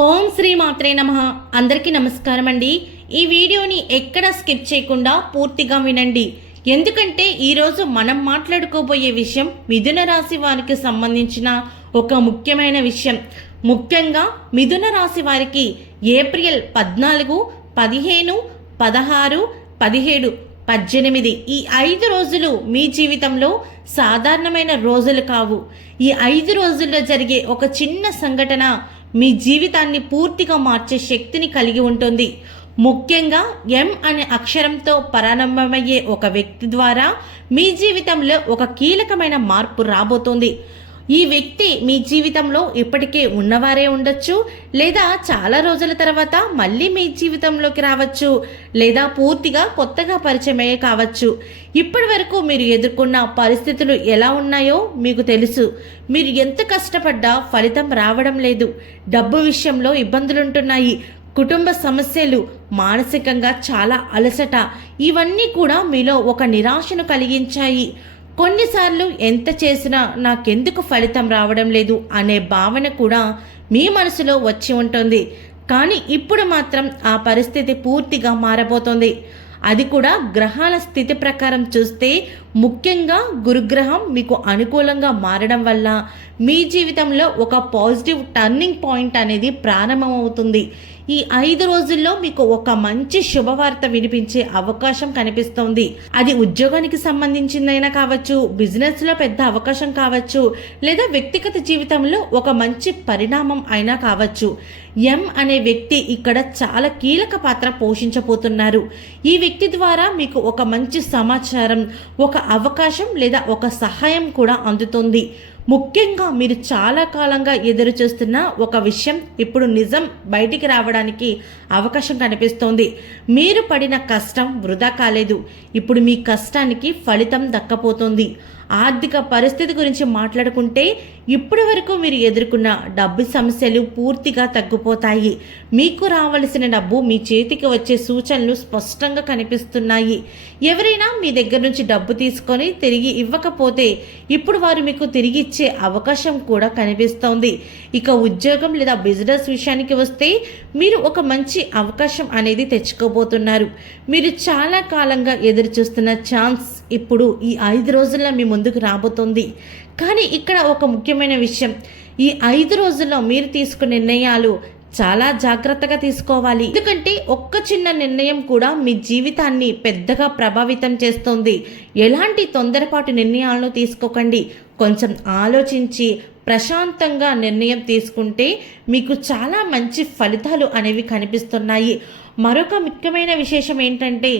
ఓం శ్రీ మాత్రే నమః. అందరికీ నమస్కారం అండి. ఈ వీడియోని ఎక్కడ స్కిప్ చేయకుండా పూర్తిగా వినండి. ఎందుకంటే ఈరోజు మనం మాట్లాడుకోబోయే విషయం మిథున రాశి వారికి సంబంధించిన ఒక ముఖ్యమైన విషయం. ముఖ్యంగా మిథున రాశి వారికి ఏప్రిల్ 14, 15, 16, 17, 18 ఈ 5 రోజులు మీ జీవితంలో సాధారణమైన రోజులు కావు. ఈ 5 రోజుల్లో జరిగే ఒక చిన్న సంఘటన మీ జీవితాన్ని పూర్తిగా మార్చే శక్తిని కలిగి ఉంటుంది. ముఖ్యంగా ఎం అనే అక్షరంతో ప్రారంభమయ్యే ఒక వ్యక్తి ద్వారా మీ జీవితంలో ఒక కీలకమైన మార్పు రాబోతోంది. ఈ వ్యక్తి మీ జీవితంలో ఇప్పటికే ఉన్నవారే ఉండొచ్చు, లేదా చాలా రోజుల తర్వాత మళ్ళీ మీ జీవితంలోకి రావచ్చు, లేదా పూర్తిగా కొత్తగా పరిచయమయ్యే కావచ్చు. ఇప్పటి వరకు మీరు ఎదుర్కొన్న పరిస్థితులు ఎలా ఉన్నాయో మీకు తెలుసు. మీరు ఎంత కష్టపడ్డా ఫలితం రావడం లేదు. డబ్బు విషయంలో ఇబ్బందులుంటున్నాయి. కుటుంబ సమస్యలు, మానసికంగా చాలా అలసట, ఇవన్నీ కూడా మీలో ఒక నిరాశను కలిగించాయి. కొన్నిసార్లు ఎంత చేసినా నాకెందుకు ఫలితం రావడం లేదు అనే భావన కూడా మీ మనసులో వచ్చి ఉంటుంది. కానీ ఇప్పుడు మాత్రం ఆ పరిస్థితి పూర్తిగా మారబోతోంది. అది కూడా గ్రహాల స్థితి ప్రకారం చూస్తే ముఖ్యంగా గురుగ్రహం మీకు అనుకూలంగా మారడం వల్ల మీ జీవితంలో ఒక పాజిటివ్ టర్నింగ్ పాయింట్ అనేది ప్రారంభమవుతుంది. ఈ 5 రోజుల్లో మీకు ఒక మంచి శుభవార్త వినిపించే అవకాశం కనిపిస్తోంది. అది ఉద్యోగానికి సంబంధించిందైనా కావచ్చు, బిజినెస్లో పెద్ద అవకాశం కావచ్చు, లేదా వ్యక్తిగత జీవితంలో ఒక మంచి పరిణామం అయినా కావచ్చు. ఎం అనే వ్యక్తి ఇక్కడ చాలా కీలక పాత్ర పోషించబోతున్నారు. ఈ వ్యక్తి ద్వారా మీకు ఒక మంచి సమాచారం, ఒక అవకాశం లేదా ఒక సహాయం కూడా అందుతుంది. ముఖ్యంగా మీరు చాలా కాలంగా ఎదురు చూస్తున్న ఒక విషయం ఇప్పుడు నిజం బయటికి రావడానికి అవకాశం కనిపిస్తోంది. మీరు పడిన కష్టం వృధా కాలేదు. ఇప్పుడు మీ కష్టానికి ఫలితం దక్కపోతుంది. ఆర్థిక పరిస్థితి గురించి మాట్లాడుకుంటే ఇప్పటి వరకు మీరు ఎదుర్కొన్న డబ్బు సమస్యలు పూర్తిగా తగ్గిపోతాయి. మీకు రావలసిన డబ్బు మీ చేతికి వచ్చే సూచనలు స్పష్టంగా కనిపిస్తున్నాయి. ఎవరైనా మీ దగ్గర నుంచి డబ్బు తీసుకొని తిరిగి ఇవ్వకపోతే ఇప్పుడు వారు మీకు తిరిగి ఇచ్చే అవకాశం కూడా కనిపిస్తోంది. ఇక ఉద్యోగం లేదా బిజినెస్ విషయానికి వస్తే మీరు ఒక మంచి అవకాశం అనేది తెచ్చుకోబోతున్నారు. మీరు చాలా కాలంగా ఎదురు చూస్తున్న ఛాన్స్ ఇప్పుడు ఈ 5 రోజుల్లో మీ ముందుకు రాబోతోంది. కానీ ఇక్కడ ఒక ముఖ్యమైన విషయం, ఈ 5 రోజుల్లో మీరు తీసుకునే నిర్ణయాలు చాలా జాగ్రత్తగా తీసుకోవాలి. ఎందుకంటే ఒక్క చిన్న నిర్ణయం కూడా మీ జీవితాన్ని పెద్దగా ప్రభావితం చేస్తుంది. ఎలాంటి తొందరపాటు నిర్ణయాలను తీసుకోకండి. కొంచెం ఆలోచించి ప్రశాంతంగా నిర్ణయం తీసుకుంటే మీకు చాలా మంచి ఫలితాలు అనేవి కనిపిస్తున్నాయి. మరొక ముఖ్యమైన విశేషం ఏంటంటే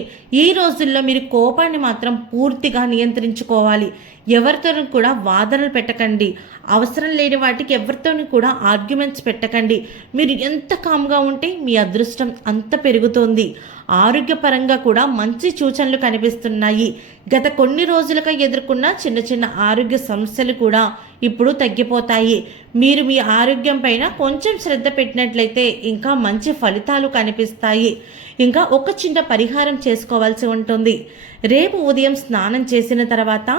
ఈ రోజుల్లో మీరు కోపాన్ని మాత్రం పూర్తిగా నియంత్రించుకోవాలి. ఎవరితోనూ కూడా వాదనలు పెట్టకండి. అవసరం లేని వాటికి ఎవరితోనూ కూడా ఆర్గ్యుమెంట్స్ పెట్టకండి. మీరు ఎంత కామ్గా ఉంటే మీ అదృష్టం అంత పెరుగుతోంది. ఆరోగ్యపరంగా కూడా మంచి సూచనలు కనిపిస్తున్నాయి. గత కొన్ని రోజులుగా ఎదుర్కొన్న చిన్న చిన్న ఆరోగ్య సమస్యలు కూడా ఇప్పుడు తగ్గిపోతాయి. మీరు మీ ఆరోగ్యం పైన కొంచెం శ్రద్ధ పెట్టినట్లయితే ఇంకా మంచి ఫలితాలు కనిపిస్తాయి. ఇంకా ఒక చిన్న పరిహారం చేసుకోవాల్సి ఉంటుంది. రేపు ఉదయం స్నానం చేసిన తర్వాత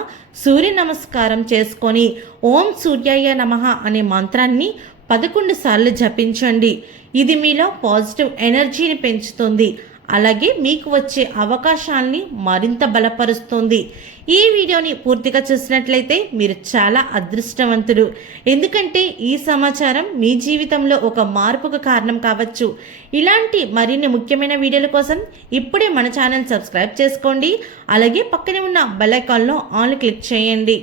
సూర్య నమస్కారం చేసుకొని ఓం సూర్యాయ నమః అనే మంత్రాన్ని 11 సార్లు జపించండి. ఇది మీలో పాజిటివ్ ఎనర్జీని పెంచుతుంది. అలాగే మీకు వచ్చే అవకాశాన్ని మరింత బలపరుస్తుంది. ఈ వీడియోని పూర్తిగా చూసినట్లయితే మీరు చాలా అదృష్టవంతులు. ఎందుకంటే ఈ సమాచారం మీ జీవితంలో ఒక మార్పుకు కారణం కావచ్చు. ఇలాంటి మరిన్ని ముఖ్యమైన వీడియోల కోసం ఇప్పుడే మన ఛానల్ సబ్స్క్రైబ్ చేసుకోండి. అలాగే పక్కనే ఉన్న బెల్ ఐకాన్లో ఆల్ క్లిక్ చేయండి.